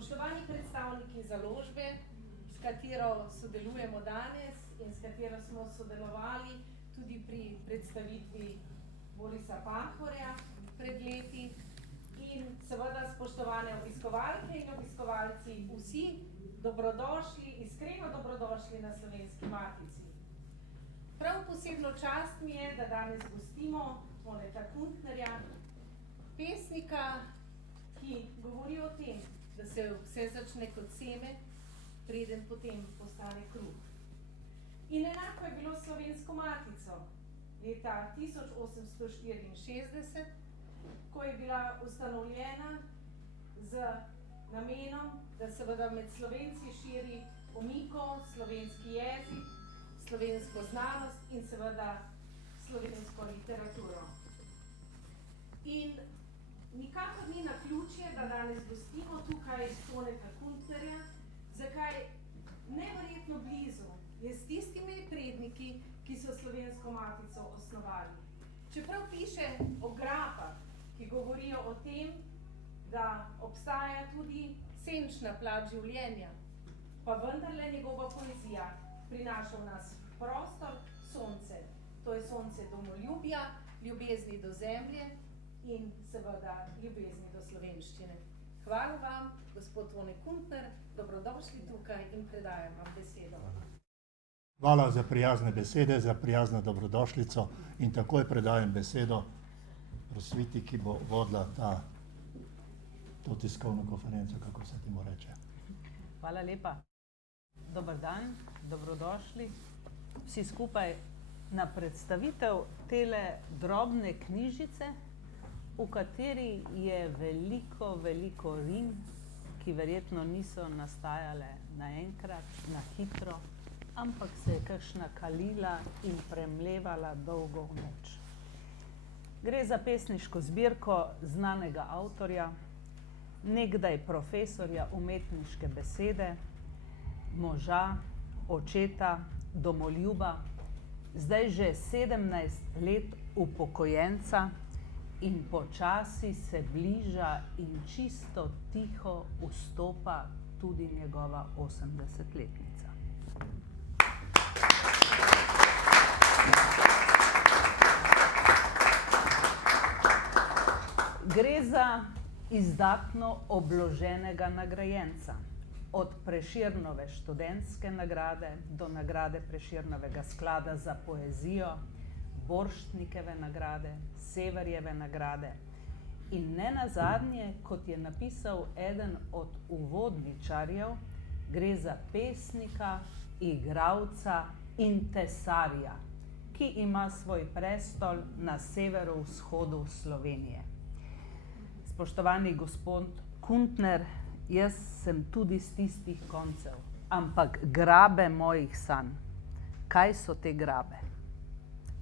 Spoštovani predstavniki založbe, s katero sodelujemo danes in s katero smo sodelovali tudi pri predstavitvi Borisa Pahorja pred leti, in seveda spoštovane obiskovalke in obiskovalci, vsi dobrodošli, iskreno dobrodošli na Slovenski matici. Prav posebno čast mi je, da danes gostimo Toneta Kuntnerja, pesnika, ki govori o tem, da se vse začne kot seme, preden potem postane kruh. In enako je bilo s Slovensko matico leta 1864, ko je bila ustanovljena z namenom, da seveda med Slovenci širi omiko, slovenski jezik, slovensko znanost in seveda slovensko literaturo. In nikakor ni naključje, da danes gostimo tukaj Toneta Kuntnerja, zakaj neverjetno blizu je s tistimi predniki, ki so Slovensko matico osnovali. Čeprav piše o grapah, ki govorijo o tem, da obstaja tudi senčna plat življenja, pa vendarle njegova poezija prinaša v nas prostor, sonce. To je sonce domoljubja, ljubezni do zemlje in seveda ljubezni do slovenščine. Hvala vam, gospod Tone Kuntner, dobrodošli tukaj in predajam vam besedo. Hvala za prijazne besede, za prijazno dobrodošlico in takoj predajam besedo Rosviti, ki bo vodila to tiskovno konferenco, kako se temu reče. Hvala lepa. Dober dan, dobrodošli vsi skupaj na predstavitev tele drobne knjižice, v kateri je veliko rim, ki verjetno niso nastajale naenkrat, na hitro, ampak se je kakšna kalila in premlevala dolgo v noč. Gre za pesniško zbirko znanega avtorja, nekdaj profesorja umetniške besede, moža, očeta, domoljuba, zdaj že 17 let upokojenca, in počasi se bliža in čisto tiho vstopa tudi njegova 80-letnica. Gre za izdatno obloženega nagrajenca, od Prešernove študentske nagrade do nagrade Prešernovega sklada za poezijo, Borštnikove nagrade, Severjeve nagrade in nenazadnje, kot je napisal eden od uvodničarjev, gre za pesnika, igralca in tesarja, ki ima svoj prestol na severovzhodu Slovenije. Spoštovani gospod Kuntner, jaz sem tudi z tistih koncev, ampak grabe mojih sanj. Kaj so te grabe?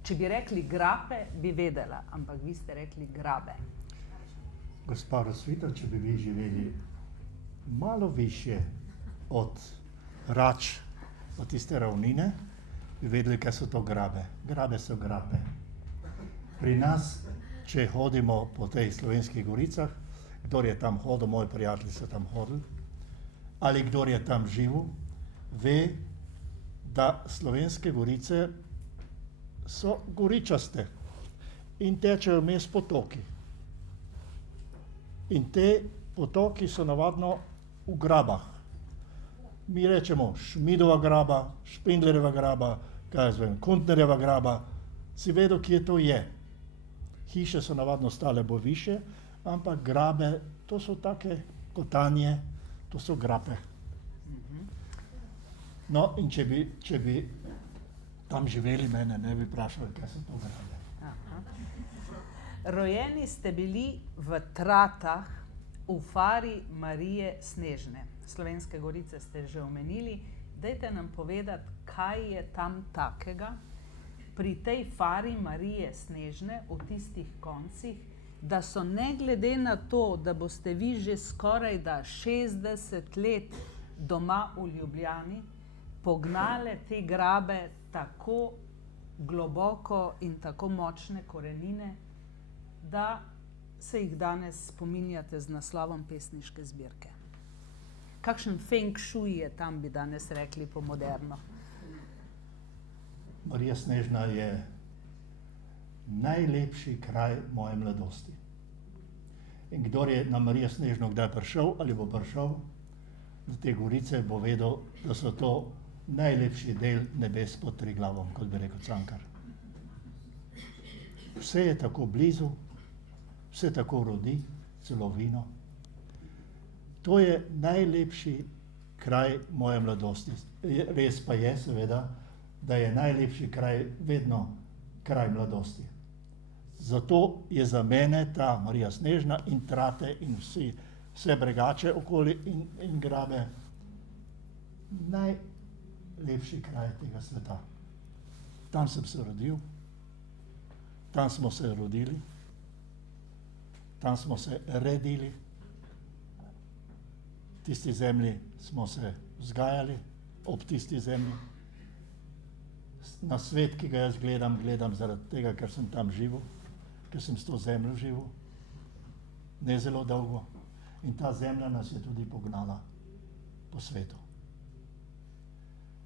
Če bi rekli grape, bi vedela, ampak vi ste rekli grabe. Gospa Rosvita, če bi vi živeli malo više od Rač, od tiste ravnine, bi vedeli, kaj so to grabe. Grabe so grape. Pri nas, če hodimo po teh Slovenskih goricah, kdor je tam hodil, moji prijatelji so tam hodili, ali kdor je tam živel, ve, da Slovenske gorice so goričaste in tečejo vmes potoki. In te potoki so navadno v grabah. Mi rečemo Šmidova graba, Špindlerjeva graba, kaj jaz vem, Kuntnerjeva graba, si vedel, kje to je. Hiše so navadno stale bolj više, ampak grabe, to so take kotanje, to so grape. No, in če bi tam živeli, mene ne bi vprašali, kaj so to grabe. Rojeni ste bili v Tratah, v fari Marije Snežne. Slovenske gorice ste že omenili. Dajte nam povedati, kaj je tam takega pri tej fari Marije Snežne v tistih koncih, da so ne glede na to, da boste vi že skorajda 60 let doma v Ljubljani, pognale te grabe tako globoko in tako močne korenine, da se jih danes spominjate z naslovom pesniške zbirke. kakšen feng shui je tam, bi danes rekli po moderno? Marija Snežna je najlepši kraj moje mladosti. In kdor je na Marijo Snežno kdaj prišel ali bo prišel do te gorice, bo vedel, da so to najlepši del nebes pod Triglavom, kot bi rekel Cankar. Vse je tako blizu, vse tako rodi, celo vino. To je najlepši kraj moje mladosti. Res pa je, seveda, da je najlepši kraj vedno kraj mladosti. Zato je za mene ta Marija Snežna in Trate in vse bregače okoli in grabe najlepši kraj tega sveta. Tam sem se rodil, tam smo se rodili, tam smo se redili, v tisti zemlji smo se vzgajali, ob tisti zemlji. Na svet, ki ga jaz gledam zaradi tega, ker sem tam živel, ker sem s to zemljo živel, ne zelo dolgo. In ta zemlja nas je tudi pognala po svetu.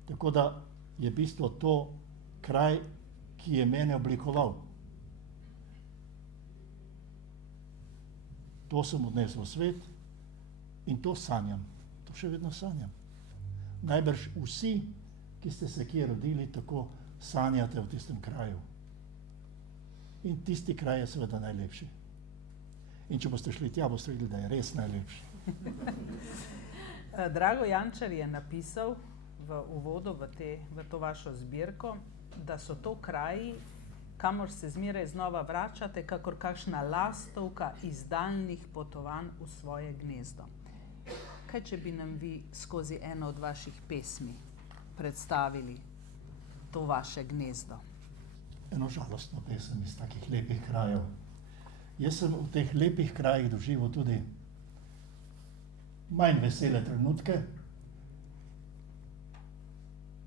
Tako da je v bistvu to kraj, ki je mene oblikoval. To sem odnesel v svet in to sanjam. To še vedno sanjam. Najbrž vsi, ki ste se kje rodili, tako sanjate v tistem kraju. In tisti kraj je seveda najlepši. In če boste šli tja, boste videli, da je res najlepši. Drago Jančar je napisal v uvodu v to vašo zbirko, da so to kraji, kamor se zmeraj znova vračate, kakor kakšna lastovka iz daljnih potovanj v svoje gnezdo. Kaj, če bi nam vi skozi eno od vaših pesmi predstavili to vaše gnezdo? Eno žalostno pesem iz takih lepih krajev. Jaz sem v teh lepih krajih doživel tudi manj vesele trenutke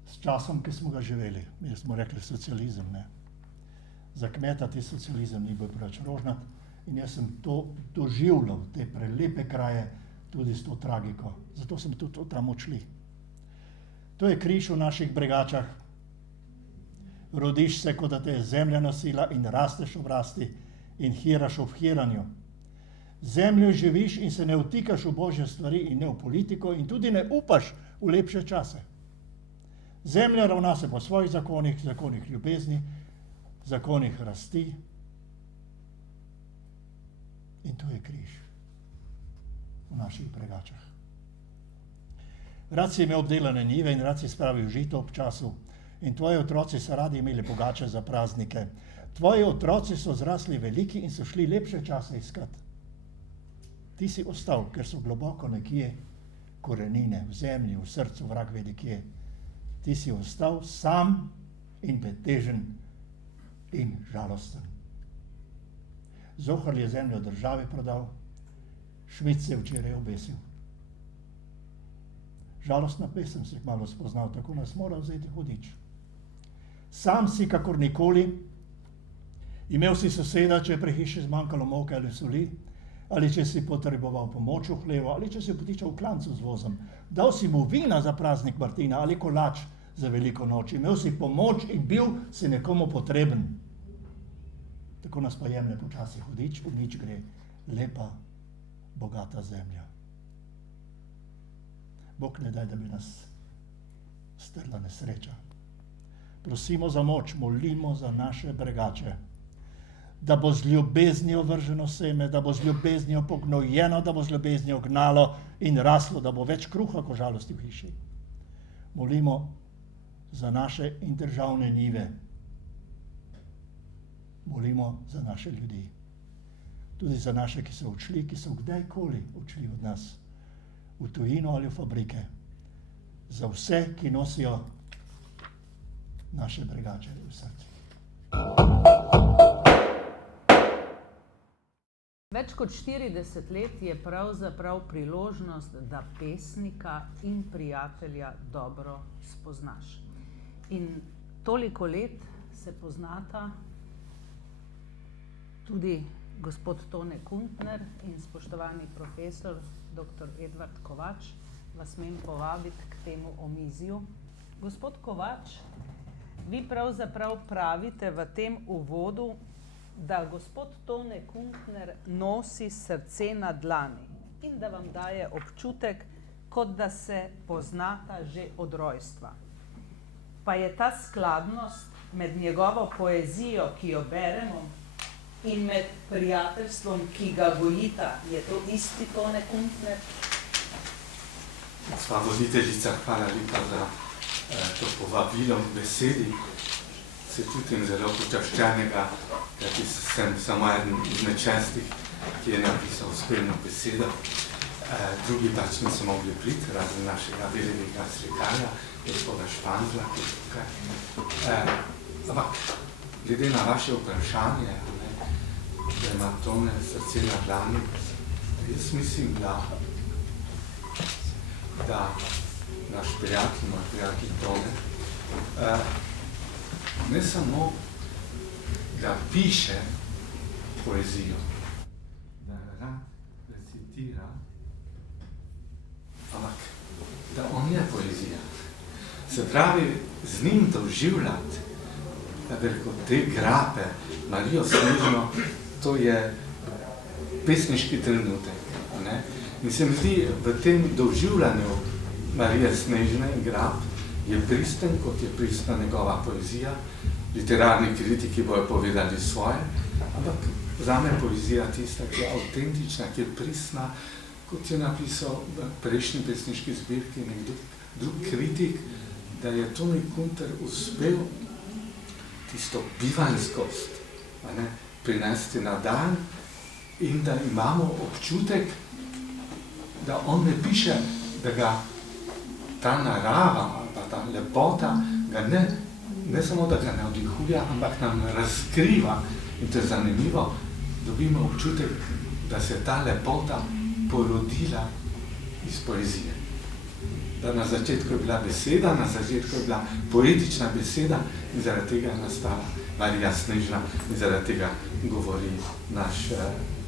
s časom, ki smo ga živeli. Mi smo rekli socializem, ne. Za kmeta ti socializem ni bil preveč rožnat in jaz sem to doživljal, te prelepe kraje, tudi s to tragiko. Zato sem tudi tam odšli. To je križ v naših bregačah. Rodiš se, kot da te je zemlja nosila in rasteš v rasti in hiraš v hiranju. Zemljo živiš in se ne vtikaš v božje stvari in ne v politiko in tudi ne upaš v lepše čase. Zemlja ravna se po svojih zakonih, zakonih ljubezni, zakonih rasti in to je križ v naših bregačah. Rad si imel obdelane njive in rad si spravil žito ob času in tvoji otroci so radi imeli pogače za praznike. Tvoji otroci so zrasli veliki in so šli lepše čase iskat. Ti si ostal, ker so globoko nekje korenine v zemlji, v srcu, vrag vedi kje. Ti si ostal sam in betežen in žalosten. Zohar je zemljo državi prodal, Šmit se je včeraj obesil. Žalostna pesem si kmalu spoznal, tako nas mora vzeti hudič. Sam si kakor nikoli, imel si soseda, če je pri hiši zmanjkalo moke ali soli, ali če si potreboval pomoč v hlevu, ali če si potičal v klancu z vozom. Dal si mu vina za praznik Martina ali kolač za veliko noč. Imel si pomoč in bil si nekomu potreben. Tako nas pa jemlje počasi hudič, v nič gre lepa, bogata zemlja. Bog ne daj, da bi nas strla nesreča. Prosimo za moč, molimo za naše bregače, da bo z ljubeznijo vrženo seme, da bo z ljubeznijo pognojeno, da bo z ljubeznijo gnalo in raslo, da bo več kruha kot žalosti v hiši. Molimo za naše in državne njive. Molimo za naše ljudi. Tudi za naše, ki so odšli, ki so kdajkoli odšli od nas. V tujino ali v fabrike. Za vse, ki nosijo naše bregače v srcu. Več kot 40 let je pravzaprav priložnost, da pesnika in prijatelja dobro spoznaš. In toliko let se poznata tudi gospod Tone Kuntner in spoštovani profesor dr. Edvard Kovač. vas smem povabiti k temu omizju. Gospod Kovač, vi pravzaprav pravite v tem uvodu, da gospod Tone Kuntner nosi srce na dlani in da vam daje občutek, kot da se poznata že od rojstva. Pa je ta skladnost med njegovo poezijo, ki jo beremo, in med prijateljstvom, ki ga gojita, je to isti Tone Kuntner? Gospa voditeljica, hvala lepa za to povabilo v besedi. Se čutim zelo počaščenega, kajti sem samo eden izmed 6, ki je napisal spremno besedo. Drugi pač niso mogli priti, razen našega velikega slikarja, gospoda Španzla, ki je tukaj. Ampak, glede na vaše vprašanje, da ima Tone srce na dlani, jaz mislim, da naš prijatelj, moj prijatelj Tone, ne samo, da piše poezijo, da rad recitira, ampak da on je poezija. Se pravi, z njim doživljati, da bi rekel, te grape, Marijo Snežno, to je pesniški trenutek. Ne? In se mi zdi, v tem doživljanju Marije Snežne in grap je pristen, kot je pristna njegova poezija. Literarni kritiki bojo povedali svoje, ampak zame je poezija tista, ki je avtentična, ki je pristna, kot je napisal v prejšnji pesniški zbirki nekdo drug kritik, da je Tone Kuntner uspel tisto bivanskost prinesti na dan in da imamo občutek, da on ne piše, da ga ta narava ali pa ta lepota ga ne samo, da ga navdihuje, ampak nam razkriva. In to je zanimivo, dobimo občutek, da se ta lepota porodila iz poezije. Da na začetku je bila beseda, na začetku je bila poetična beseda in zaradi tega je nastala Marija Snežna in zaradi tega govori naš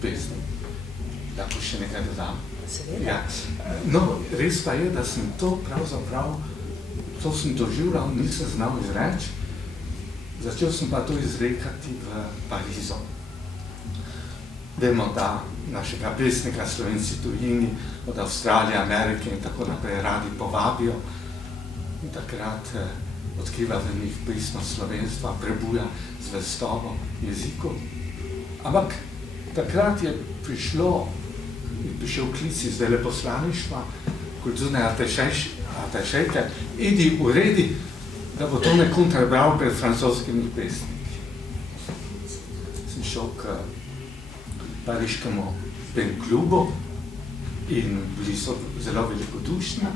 pesnik. Lahko še nekaj dodam? Ja. No, res pa je, da sem to pravzaprav, to sem doživljal, nisem znal izreči, začel sem pa to izrekati v Parizu. Vemo, da našega pesnika Slovenci tujini od Avstralije, Amerike in tako naprej radi povabijo in takrat odkriva v njih pristnost slovenstva, prebuja zvestobo jeziku. Ampak takrat je prišel klic iz veleposlaništva, kulturne atašejke, idi uredi, da bo Tone Kuntner bral pred francoskimi pesniki. Sem šel k pariškemu pen klubu in bili so zelo velikodušni.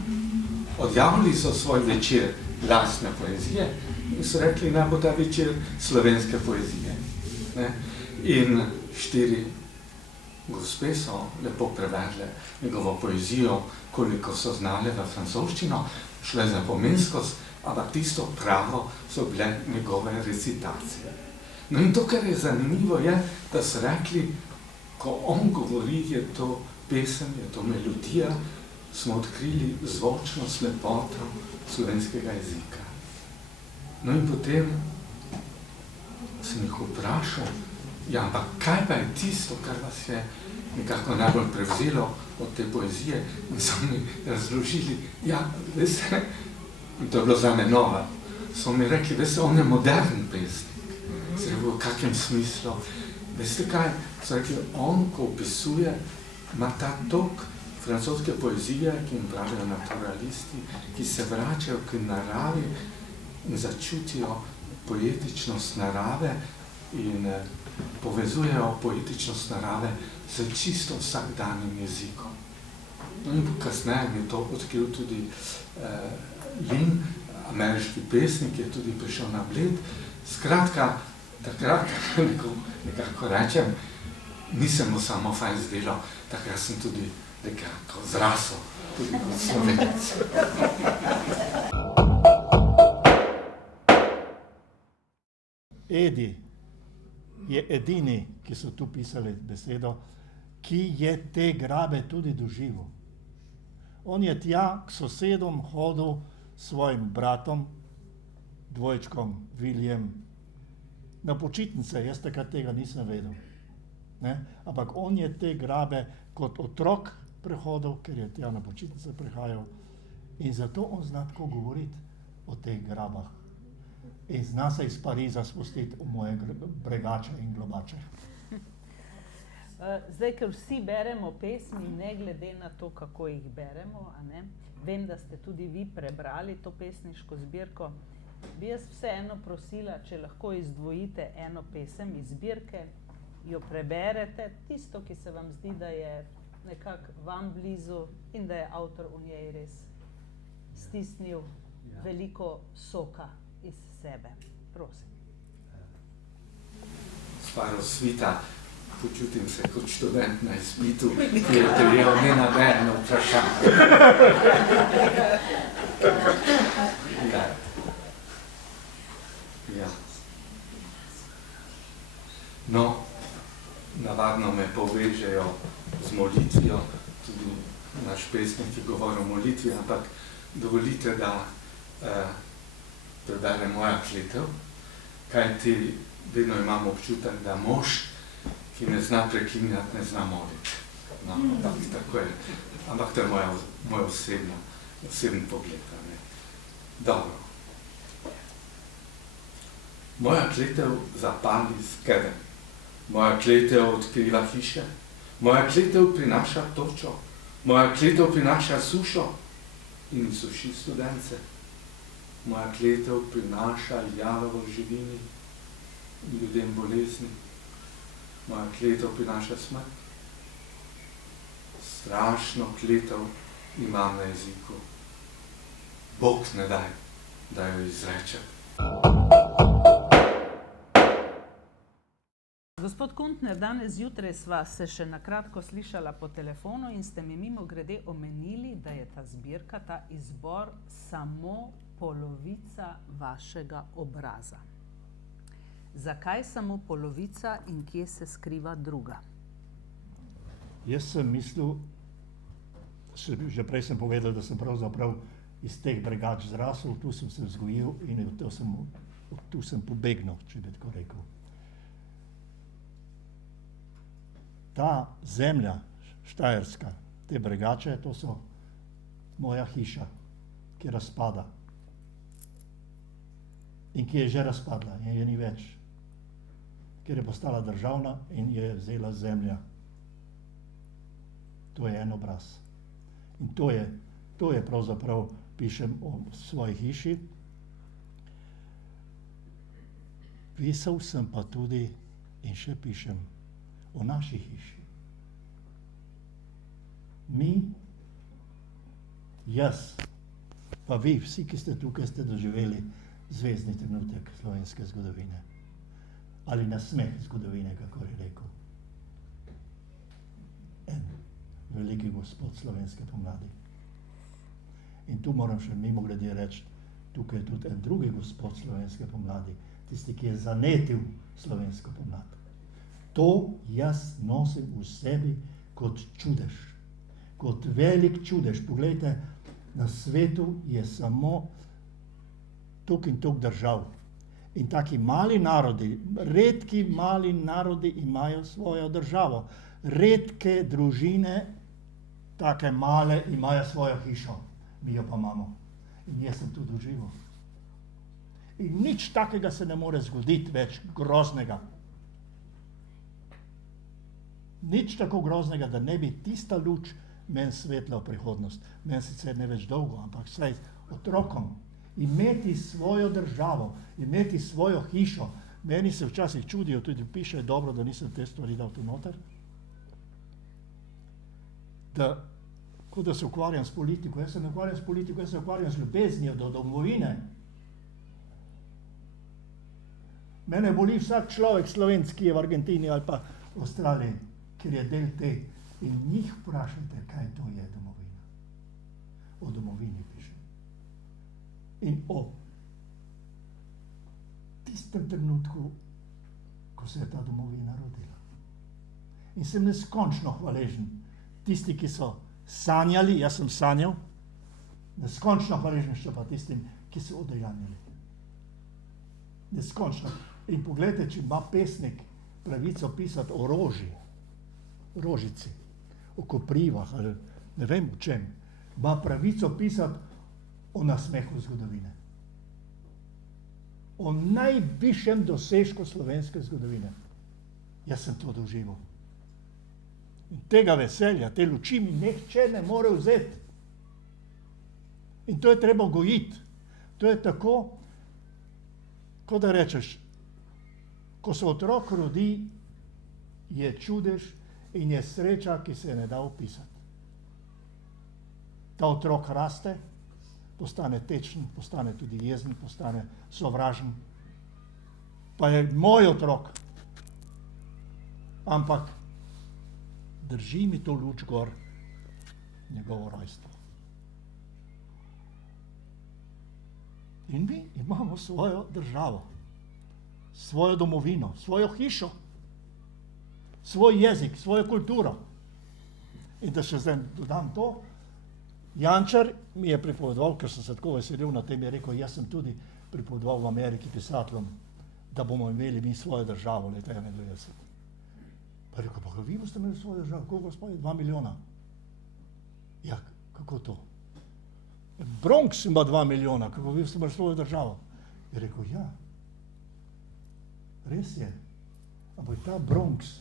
Odjavili so svoj večer lastne poezije in so rekli, naj bo ta večer slovenske poezije. In 4 gospe so lepo prevedle njegovo poezijo, koliko so znale v francoščino, šle za pomenskost, ampak tisto pravo so bile njegove recitacije. No in to, kar je zanimivo, je, da so rekli, ko on govori, je to pesem, je to melodija, smo odkrili zvočno slepoto slovenskega jezika. No in potem sem jih vprašal, ja, ampak kaj pa je tisto, kar vas je nekako najbolj prevzelo od te poezije, in so mi razložili, ja, veste, in to je bilo zame nova, so mi rekli, veste, on je modern pesnik, se v kakem smislu, veste kaj, so rekli, on, ko opisuje, ima ta tok francoske poezije, ki jim pravijo naturalisti, ki se vračajo k naravi in začutijo poetičnost narave in povezujejo poetičnost narave z čisto vsakdanjim jezikom. No in kasneje mi je to odkril tudi Lin, ameriški pesnik, je tudi prišel na Bled. Skratka, takrat, nekako rečem, nisem mu samo fajn zdelal, takrat sem tudi nekako zrasel, tudi kot Slovenec. Edi je edini, ki so tu pisali besedo, ki je te grabe tudi doživel. On je tja k sosedom hodil s svojim bratom, dvojčkom, Viljem, na počitnice. Jaz takrat tega nisem vedel. Ne? Ampak on je te grabe kot otrok prehodil, ker je tja na počitnice prihajal. In zato on zna tako govoriti o teh grabah. In zna se iz Pariza spustiti v moje bregače in globače. Zdaj, ker vsi beremo pesmi, ne glede na to, kako jih beremo, a ne? Vem, da ste tudi vi prebrali to pesniško zbirko. Bi jaz vseeno prosila, če lahko izdvojite eno pesem iz zbirke, jo preberete, tisto, ki se vam zdi, da je nekako vam blizu in da je avtor v njej res stisnil veliko soka iz sebe. Prosim. Starosvita, počutim se kot študent na izpitu, ki je prejel nenavadno vprašanje. Ja. No, navadno me povežejo z molitvijo, tudi naš pesnik je govoril o molitvi, ampak dovolite, da preberem moja kletev, kajti vedno imam občutek, da mož, ki ne zna preklinjati, ne zna moliti. No, tako je. Ampak to je moj osebni pogled. Ne? Dobro. Moja kletev zapali skedenj. Moja kletev odkriva hiše. Moja kletev prinaša točo. Moja kletev prinaša sušo in suši studence. Moja kletev prinaša jalovo živini in ljudem bolezni. Moja kletev prinaša smrt. Strašno kletev imam na jeziku. Bog ne daj, da jo izrečem. Gospod Kuntner, danes zjutraj sva se še na kratko slišala po telefonu in ste mi mimogrede omenili, da je ta zbirka, ta izbor samo polovica vašega obraza. Zakaj samo polovica in kje se skriva druga? Jaz sem mislil, že prej sem povedal, da sem pravzaprav iz teh bregač zrasel, tu sem se vzgojil in tu sem pobegnil, če bi tako rekel. Ta zemlja štajerska, te bregače, to so moja hiša, ki razpada. In ki je že razpadla in je ni več. Ker je postala državna in je vzela zemlja. To je en obraz. In to je pravzaprav, pišem o svoji hiši. Pisal sem pa tudi in še pišem o naši hiši. Mi, jaz, pa vi, vsi, ki ste tukaj, ste doživeli zvezdni trenutek slovenske zgodovine. Ali nasmeh zgodovine, kako je rekel. En veliki gospod slovenske pomladi. In tu moram še mimogrede reči, tukaj je tudi en drugi gospod slovenske pomladi, tisti, ki je zanetil slovensko pomlad. To jaz nosim v sebi kot čudež, kot velik čudež. Poglejte, na svetu je samo tok in tok držav. In taki mali narodi, redki mali narodi imajo svojo državo. Redke družine, take male, imajo svojo hišo. Mi jo pa imamo. In jaz sem tu doživel. In nič takega se ne more zgoditi več groznega. Nič tako groznega, da ne bi tista luč meni svetla v prihodnost. Meni sicer ne več dolgo, ampak vsaj otrokom. Imeti svojo državo, imeti svojo hišo. Meni se včasih čudijo, tudi piše dobro, da nisem te stvari dal tu noter. Kot da se ukvarjam s politiko. Jaz se ne ukvarjam s politiko, jaz se ukvarjam z ljubeznijo do domovine. Mene boli vsak človek Slovenc, ki je v Argentini ali pa v Avstraliji, ker je del te. In njih vprašajte, kaj to je domovina. O domovini pišem. In o tistem trenutku, ko se je ta domovina rodila. In sem neskončno hvaležen tisti, ki so sanjali, jaz sem sanjal, neskončno hvaležništvo pa tistim, ki so udejanjili. Neskončno. In poglejte, če ima pesnik pravico pisati o roži, rožici, o koprivah ali ne vem o čem, ima pravico pisati o nasmehu zgodovine. O najvišjem dosežku slovenske zgodovine. Jaz sem to doživel. In tega veselja, te luči mi nihče ne more vzeti. In to je treba gojiti. To je tako, kot da rečeš, ko se otrok rodi, je čudež in je sreča, ki se je ne da opisati. Ta otrok raste, postane tečen, postane tudi jezen, postane sovražen. Pa je moj otrok. Ampak drži mi to luč gor, njegovo rojstvo. In mi imamo svojo državo, svojo domovino, svojo hišo, svoj jezik, svojo kulturo. In da še zdaj dodam to, Jančar mi je pripovedoval, ker sem se tako veselil na tem, je rekel, jaz sem tudi pripovedoval v Ameriki pisateljem, da bomo imeli mi svojo državo leta 1991. Pa je rekel, pa vi boste imeli svojo državo, koliko gospodin? 2 milijona. Ja, kako to? Bronx ima 2 milijona, kako vi boste imeli svojo državo? Je rekel, ja, res je, ampak ta Bronx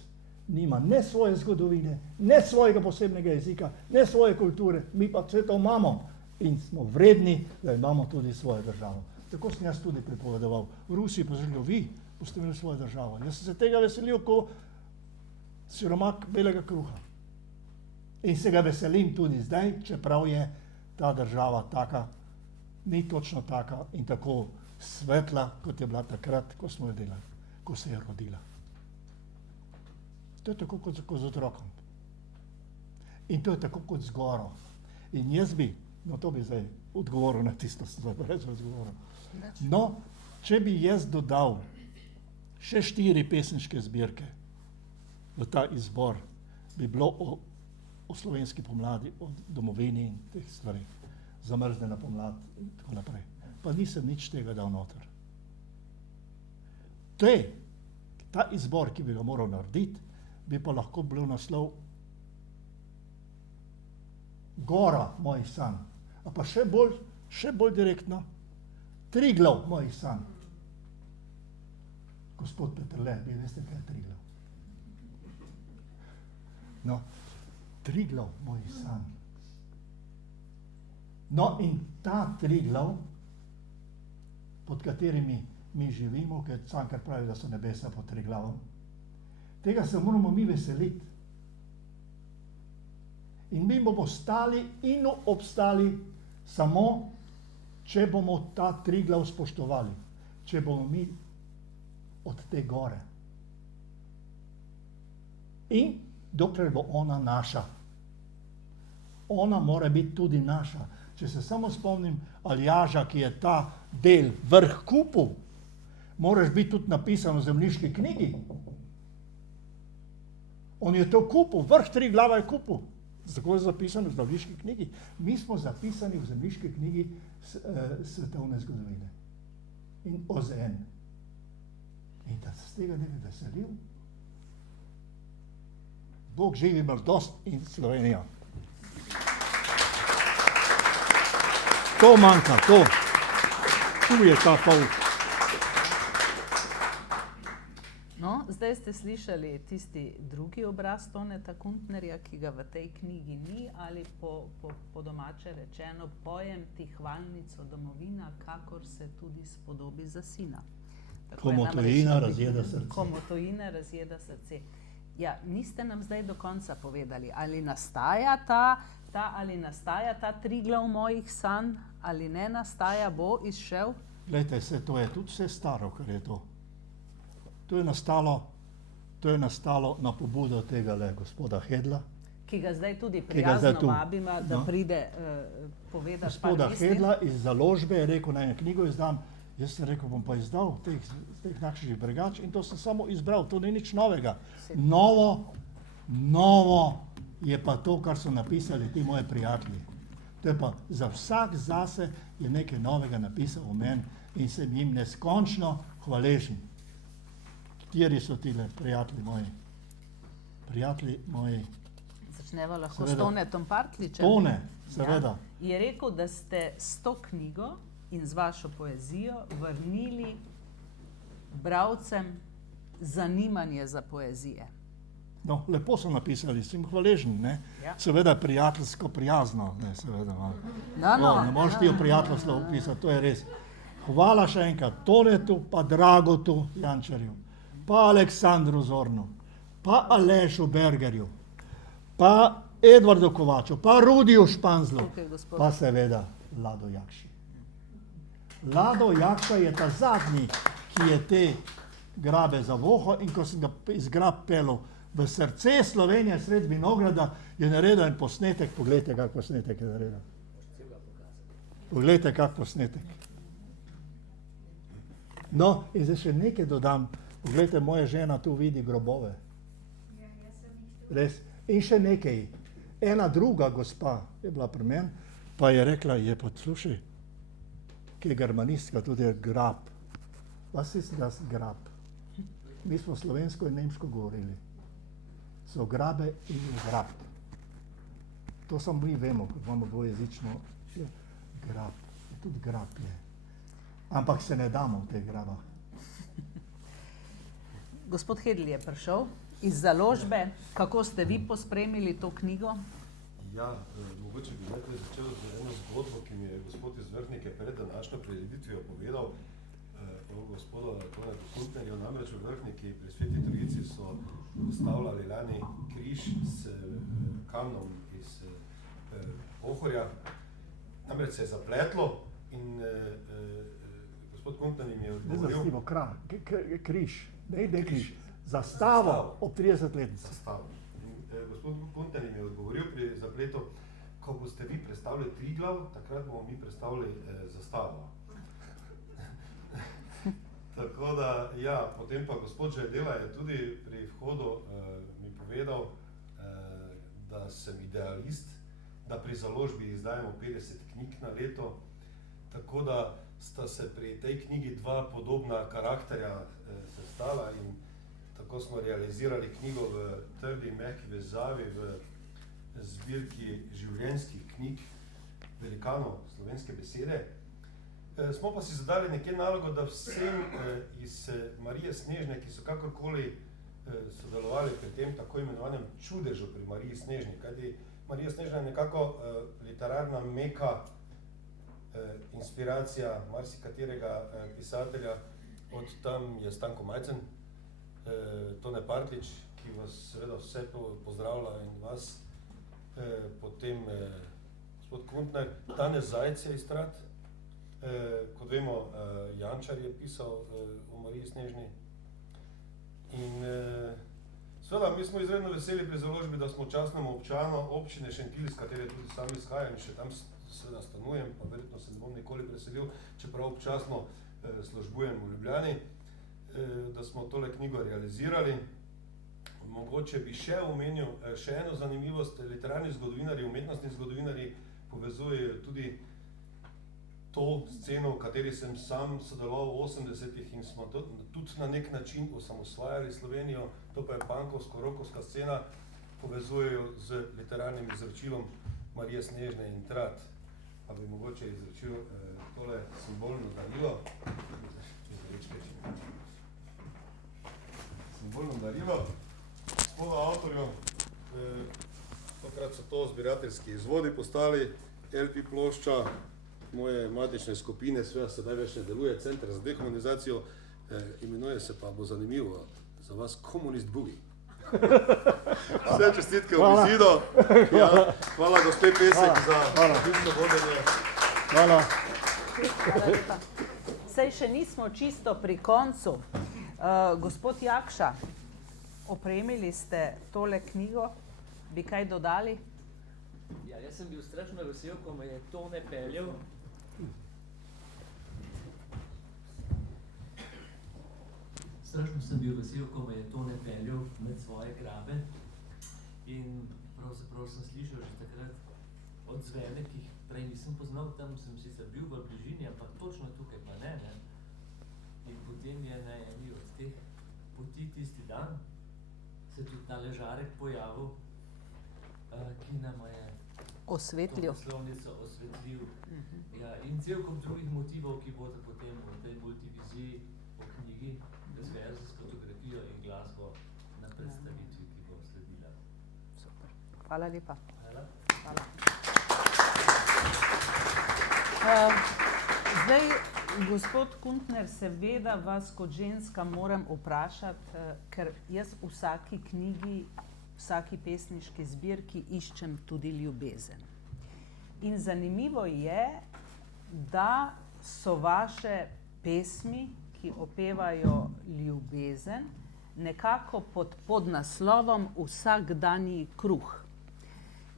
nima ne svoje zgodovine, ne svojega posebnega jezika, ne svoje kulture, mi pa vse to imamo in smo vredni, da imamo tudi svojo državo. Tako sem jaz tudi pripovedoval. V Rusiji pa želijo, vi boste imeli svojo državo. Jaz sem se tega veselil, ko siromak belega kruha. In se ga veselim tudi zdaj, čeprav je ta država taka, ni točno taka in tako svetla, kot je bila takrat, ko smo jo delali, ko se je rodila. To je tako kot z otrokom. In to je tako kot z goro. In jaz bi, no to bi zdaj odgovoril na tisto, sem zdaj brez odgovoril. No, če bi jaz dodal še 4 pesniške zbirke v ta izbor, bi bilo o slovenski pomladi, o domovini in teh stvari, zamrznjena pomlad in tako naprej. Pa nisem nič tega dal noter. Ta izbor, ki bi ga moral narediti, bi pa lahko bil naslov Gora mojih sanj. A pa še bolj direktno, Triglav mojih sanj. Gospod Peterle, vi veste, kaj je Triglav? No, Triglav mojih sanj. No, in ta Triglav, pod katerimi mi živimo, ker Cankar pravi, da so nebesa pod Triglavom, tega se moramo mi veseliti. In mi bomo stali in obstali samo, če bomo ta Triglav spoštovali, če bomo mi od te gore. In dokler bo ona naša. Ona mora biti tudi naša. Če se samo spomnim Aljaža, ki je ta del vrh kupil, moraš biti tudi napisan v zemljiški knjigi. On je to kupil, vrh Triglava je kupil. Tako je zapisano v zemljiški knjigi. Mi smo zapisani v zemljiški knjigi svetovne zgodovine. In OZN. In da se z tega ne bi veselil, Bog živi mladost in Slovenija. To manjka, to. Tu je ta pouk. No, zdaj ste slišali tisti drugi obraz Toneta Kuntnerja, ki ga v tej knjigi ni, ali po domače rečeno, pojem ti hvalnico domovina, kakor se tudi spodobi za sina. Komu tujina razjeda srce. Komu tujina razjeda srce. Ja, niste nam zdaj do konca povedali, ali nastaja ta Triglav mojih sanj, ali ne nastaja, bo izšel? Glejte, to je tudi vse staro, kar je to. To je nastalo na pobudo tega gospoda Hedla. Ki ga zdaj tudi prijazno vabimo, da pride povedati par misli. Gospoda Hedla iz založbe je rekel, naj knjigo izdam. Jaz sem rekel, bom pa izdal teh naših Bregač in to sem samo izbral, to ni nič novega. Novo je pa to, kar so napisali ti moji prijatelji. To je pa za vsak zase je nekaj novega napisal o meni in sem jim neskončno hvaležen. Kateri so tile prijatelji moji? Prijatelji moji. Začneva lahko Seveda. s Tonetom Partličem. Tone, seveda. Ja. Je rekel, da ste s to knjigo in z vašo poezijo vrnili bralcem zanimanje za poezije. No, lepo so napisali, sem hvaležen, ne? Ja. Seveda prijateljsko prijazno, ne, seveda. Ne moreš ti o prijateljstvu opisati, to je res. Hvala še enkrat Tonetu, pa Dragotu Jančarju, pa Aleksandru Zornu, pa Alešu Bergerju, pa Edvardu Kovaču, pa Rudiju Španzlu, Tukaj, gospod. pa seveda Lado Jakši. Lado Jakša je ta zadnji, ki je te grabe zavohal in ko sem ga iz grab pelil v srce Slovenije, sred vinograda, je naredil en posnetek, poglejte, kak posnetek je naredil. Poglejte, kak posnetek. No, in zdaj še nekaj dodam. Poglejte, moja žena tu vidi grobove. Res. In še nekaj. Ena druga gospa je bila pri meni, pa je rekla, je pa slušaj, ki je germanistka, tudi je grab. Was ist das grab? Mi smo slovensko in nemško govorili. So grabe in grab. To samo mi vemo, ko imamo dvojezično grab. Tudi grab je. Ampak se ne damo v teh grabah. Gospod Hedl je prišel iz založbe. Kako ste vi pospremili to knjigo? Ja, mogoče bi najprej začel z eno zgodbo, ki mi je gospod iz Vrhnike pred današnjo prireditvijo povedal o gospodu Tonetu Kuntnerju. Namreč v Vrhniki pri Sveti Trojici so postavljali lani križ s kamnom iz Pohorja. Namreč se je zapletlo in gospod Kuntner jim je odgovoril... Ne križ, ne križ, zastavo ob 30 let. Zastavo. Gospod Kuntner jim je odgovoril pri zapletu, ko boste vi predstavili Triglav, takrat bomo mi predstavili zastavo. Tako da, ja, potem pa gospod Želdela je tudi pri vhodu mi povedal, da sem idealist, da pri založbi izdajamo 50 knjig na leto, tako da sta se pri tej knjigi dva podobna karakterja sestala in tako smo realizirali knjigo v trdi, mehki vezavi v zbirki življenjskih knjig velikanov slovenske besede. Smo pa si zadali nekje nalogo, da vsem iz Marije Snežne, ki so kakorkoli sodelovali pri tem tako imenovanem čudežu pri Mariji Snežni, kajti Marija Snežna je nekako literarna meka, inspiracija marsikaterega pisatelja, od tam je Stanko Majcen, Tone Partlič, ki vas seveda vse pozdravlja in vas, potem gospod Kuntner, Tane Zajc je iz Trat, kot vemo, Jančar je pisal o Mariji Snežni. In seveda, mi smo izredno veseli pri založbi, da smo častnemu občanu občine Šentilj, iz katere tudi sam izhajam in še tam seveda stanujem, pa verjetno se ne bom nikoli preselil, čeprav občasno službujem v Ljubljani, da smo tole knjigo realizirali. Mogoče bi še omenil še eno zanimivost, literarni zgodovinarji, umetnostni zgodovinarji povezujejo tudi to sceno, v kateri sem sam sodeloval v 80-ih in smo tudi na nek način osamosvajali Slovenijo, to pa je pankovsko-rokovska scena, povezujejo z literarnim izročilom Marije Snežne in Trat. Pa bi mogoče izročil tole simbolno darilo. Simbolno darilo gospoda avtorju. Takrat so to zbirateljski izvodi postali, LP plošča moje matične skupine, seveda sedaj več ne deluje, Center za dehumanizacijo, imenuje se pa, bo zanimivo, za vas Komunist Bugi. Vse čestitke v vizido. Ja, hvala gospe Pesek za odlično vodenje. Hvala. Sej še nismo čisto pri koncu. Gospod Jakša, opremili ste tole knjigo, bi kaj dodali? Ja, jaz sem bil strašno vesel, ko me je Tone peljal. Strašno sem bil vesel, ko me je Tone peljal med svoje grabe in pravzaprav sem slišal že takrat odzvene, ki jih prej nisem poznal, tam sem sicer bil v bližini, ampak točno tukaj pa ne. In potem je na eni od teh poti tisti dan se tudi ta ležarek pojavil, ki nama je Osvetljiv. to poslovnico osvetljiv. Ja, in celkom drugih motivov, ki bodo potem v tej multiviziji o knjigi, z verzi, s fotografijo in glasbo na predstavitvi, ki bo sledila. Super. Hvala lepa. Hvala. Hvala. Zdaj, gospod Kuntner, seveda vas kot ženska moram vprašati, ker jaz v vsaki knjigi, vsaki pesniški zbirki iščem tudi ljubezen. In zanimivo je, da so vaše pesmi, ki opevajo ljubezen, nekako pod podnaslovom Vsakdanji kruh.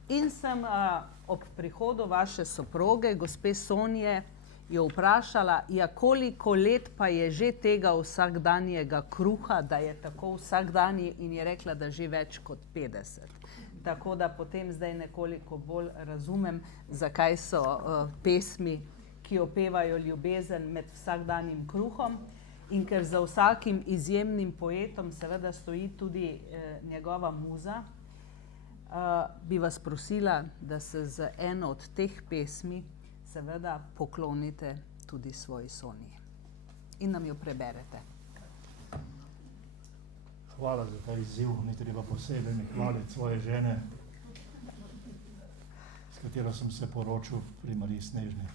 In sem ob prihodu vaše soproge, gospe Sonje, jo vprašala, ja, koliko let pa je že tega vsakdanjega kruha, da je tako vsakdanji, in je rekla, da že več kot 50. Tako da potem zdaj nekoliko bolj razumem, zakaj so pesmi, ki opevajo ljubezen, med vsakdanjim kruhom, in ker za vsakim izjemnim poetom seveda stoji tudi njegova muza, bi vas prosila, da se z eno od teh pesmi seveda poklonite tudi svoji Sonji in nam jo preberete. Hvala za ta izziv, ni treba posebej mi hvaliti svoje žene, s katero sem se poročil pri Mariji Snežni.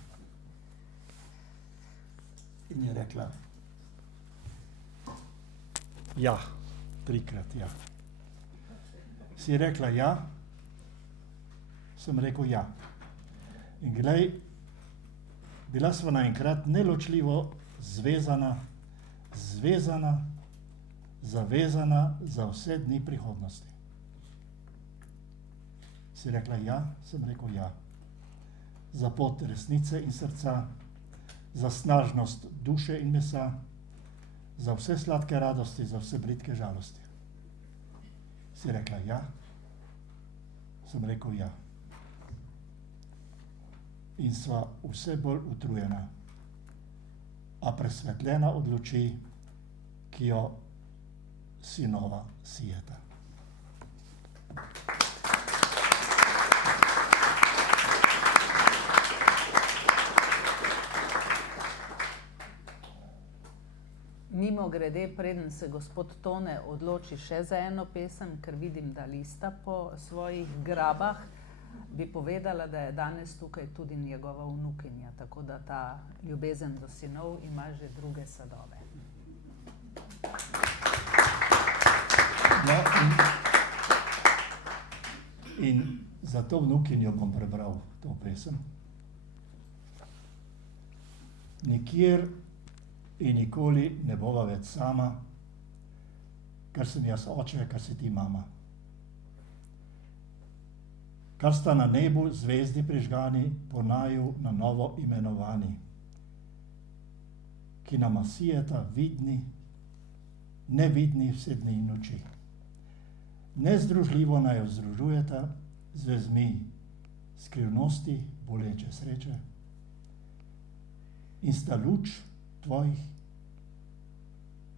In je rekla, ja, 3-krat ja. Si rekla ja, sem rekel ja. In glej, bila sva naenkrat neločljivo zvezana, zavezana za vse dni prihodnosti. Si rekla ja, sem rekel ja. Za pot resnice in srca, za snažnost duše in mesa, za vse sladke radosti, za vse bridke žalosti. Si rekla ja, sem rekel ja. In sva vse bolj utrujena, a presvetljena od luči, ki jo sinova sijeta. Mimogrede, preden se gospod Tone odloči še za eno pesem, ker vidim, da lista po svojih grabah, bi povedala, da je danes tukaj tudi njegova vnukinja, tako da ta ljubezen do sinov ima že druge sadove. Ja, in za to vnukinjo bom prebral to pesem. Nikjer in nikoli ne bova več sama, kar sem jaz oče, kar si ti mama. Kar sta na nebu zvezdi prižgani, po naju na novo imenovani, ki nama sijeta vidni, nevidni vse dni in noči. Nezdružljivo naju združujeta z vezmi skrivnosti, boleče sreče, in sta luč tvojih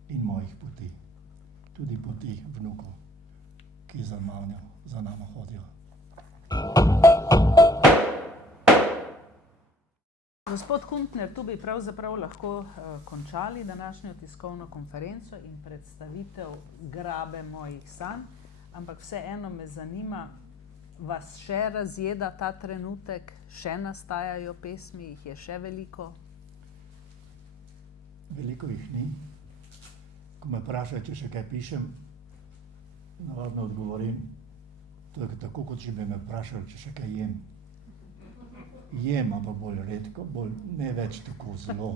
in mojih poti, tudi poti vnukov, ki za nama hodijo. Gospod Kuntner, tu bi pravzaprav lahko končali današnjo tiskovno konferenco in predstavitev Grabe mojih sanj, ampak vseeno me zanima, vas še razjeda ta trenutek, še nastajajo pesmi, jih je še veliko? Veliko jih ni. Ko me vprašajo, če še kaj pišem, navadno odgovorim, to je tako, kot če bi me vprašali, če še kaj jem. Jem, ampak bolj redko, ne več tako zelo.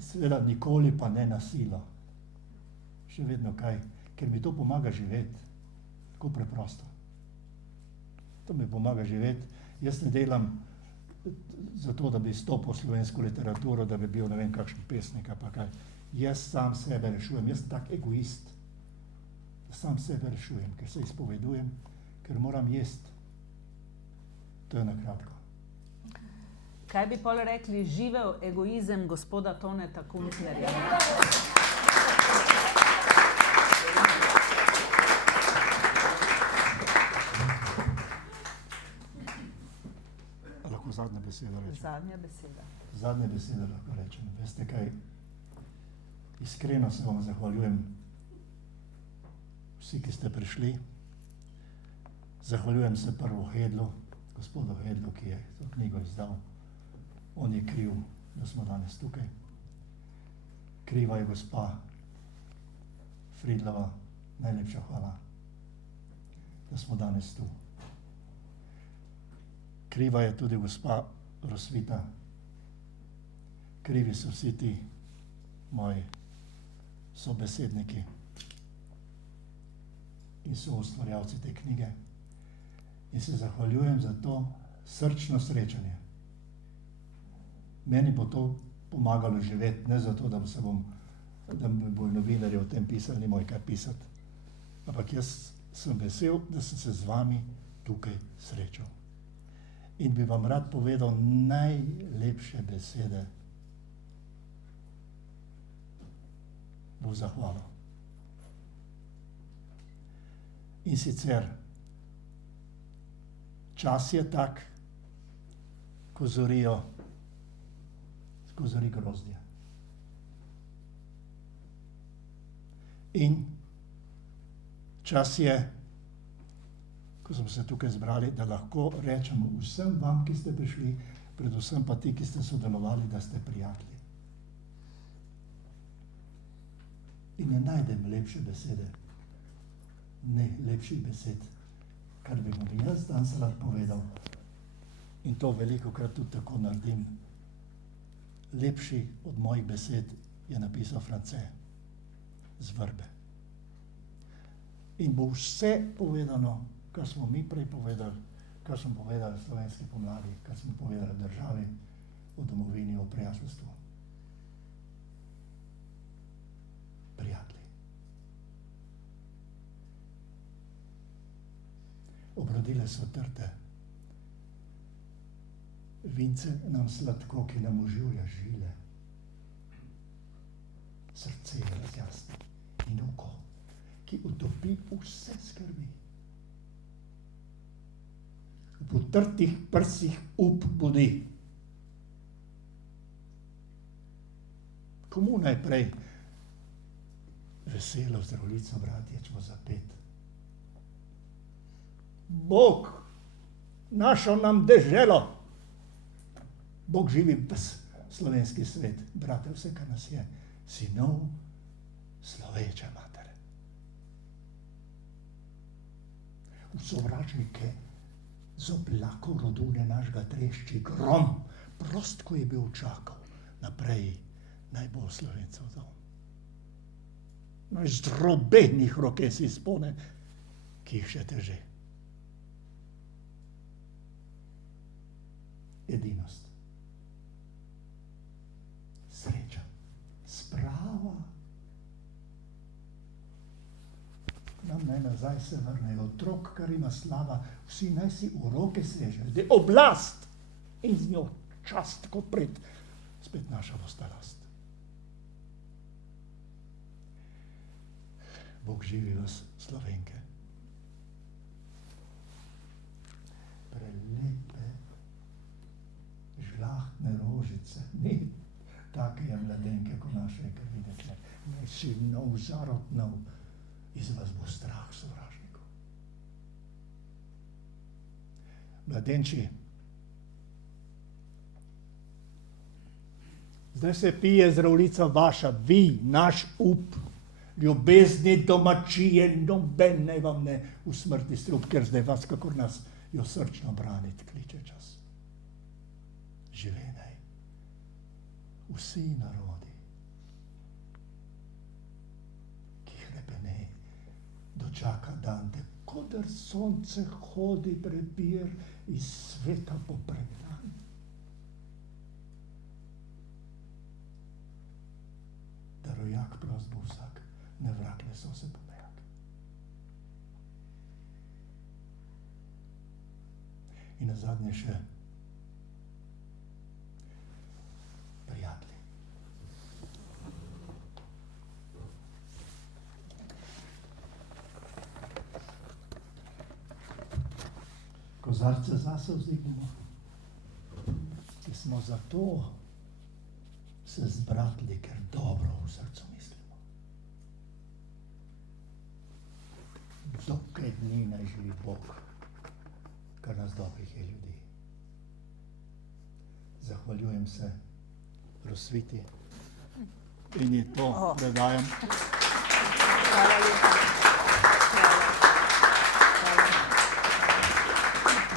Seveda nikoli pa ne na silo. Še vedno kaj, ker mi to pomaga živeti. Tako preprosto. To mi pomaga živeti. Jaz ne delam zato, da bi stopil slovensko literaturo, da bi bil ne vem kakšen pesnik, pa kaj. Jaz sam sebe rešujem, jaz sem tak egoist, da sam sebe rešujem, ker se izpovedujem, ker moram jesti. To je na kratko. Kaj bi pol rekli, živel egoizem gospoda Toneta Kuntnerja? Lahko zadnja beseda rečem. Zadnja beseda. Zadnja beseda lahko rečem. Veste kaj, iskreno se vam zahvaljujem vsi, ki ste prišli. Zahvaljujem se prvo Hedlu, gospodu Hedlu, ki je to knjigo izdal. On je kriv, da smo danes tukaj. Kriva je gospa Fridlova, najlepša hvala, da smo danes tu. Kriva je tudi gospa Rosvita. Krivi so vsi ti moji sobesedniki in soustvarjalci te knjige. In se zahvaljujem za to srčno srečanje. Meni bo to pomagalo živeti, ne zato, da mi bojo novinarji o tem pisali, ni moj kaj pisati. Ampak jaz sem vesel, da sem se z vami tukaj srečal. In bi vam rad povedal najlepše besede v zahvalo. In sicer, čas je tak, ko zori grozdje. In čas je, ko smo se tukaj zbrali, da lahko rečemo vsem vam, ki ste prišli, predvsem pa ti, ki ste sodelovali, da ste prijatelji. In ne najdem lepše besede, ne lepših besed, kar bi vam jaz danes rad povedal. In to velikokrat tudi tako naredim. Lepši od mojih besed je napisal France z Vrbe. In bo vse povedano, kar smo mi prej povedali, kar smo povedali v slovenski pomladi, kar smo povedali v državi, o domovini, o prijateljstvu. Prijatelji. Obrodile so trte. Vince nam sladko, ki nam oživlja žile. Srce je razjasni in oko, ki utopi vse skrbi. V potrtih prsih up budi. Komu najprej veselo Zdravljico, bratje, čmo zapet? Bog našel nam deželo. Bog živi ves slovenski svet, brate, vse, kar nas je, sinov sloveče matere. V sovražnike z oblakov rodune našega trešči grom, prost, ko je bil čakal, naprej naj bo Slovencev dom. Naj zdrobenih roke si spone, ki jih še teže. Edinost. Sreča, sprava. Nam naj nazaj se vrnejo otrok, kar ima slava, vsi naj si v roke sežejo, da je oblast in z njo čast, ko pred spet naša bosta last. Bog živi vas, Slovenke. Prelepe, žlahtne rožice, ni take je mladenke, ko naše, kar vidite, naj si nov zarod nov, iz vas bo strah sovražnikov. Mladenči, zdaj se pije Zdravljica vaša, vi, naš up, ljubezni domačije, noben naj vam ne v smrti strup, ker zdaj vas, kakor nas, jo srčno braniti kliče čas. Živenaj, vsi narodi, ki hrepenej dočaka Dante, kodar sonce hodi prepir iz sveta po pregnan. Da rojak prost bo vsak, ne vrag leso se pomejak. in nazadnje še prijatelji. Kozarce zase vzdignemo, ki smo zato se zbratili, ker dobro v srcu mislimo. Dokaj dni naj živi Bog, kar nas dobrih je ljudi. Zahvaljujem se Rosviti in je to predajam. Hvala lepa.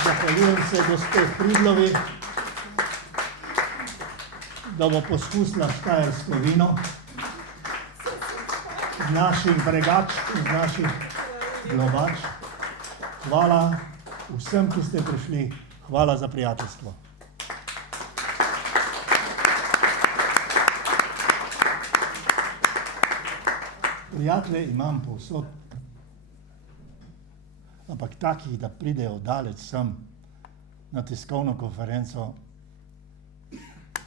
Zahvaljujem se gospe Fridlovi, da bo poskusila štajersko vino z naših bregač, z naših globač. Hvala vsem, ki ste prišli. Hvala za prijateljstvo. Prijatelje imam povsod, ampak takih, da pridejo daleč sem na tiskovno konferenco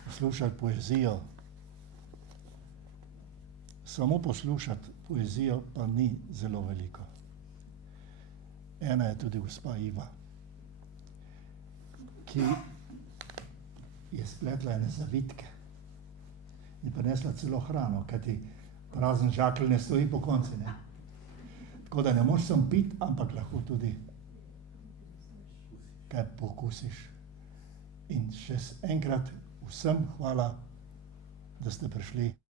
poslušati poezijo. Samo poslušati poezijo pa ni zelo veliko. Ena je tudi gospa Iva, ki je spletla ene zavitke in prinesla celo hrano, kajti prazen žakelj ne stoji pokonci, ne. Tako da ne moreš samo piti, ampak lahko tudi kaj pokusiš. In še enkrat vsem hvala, da ste prišli.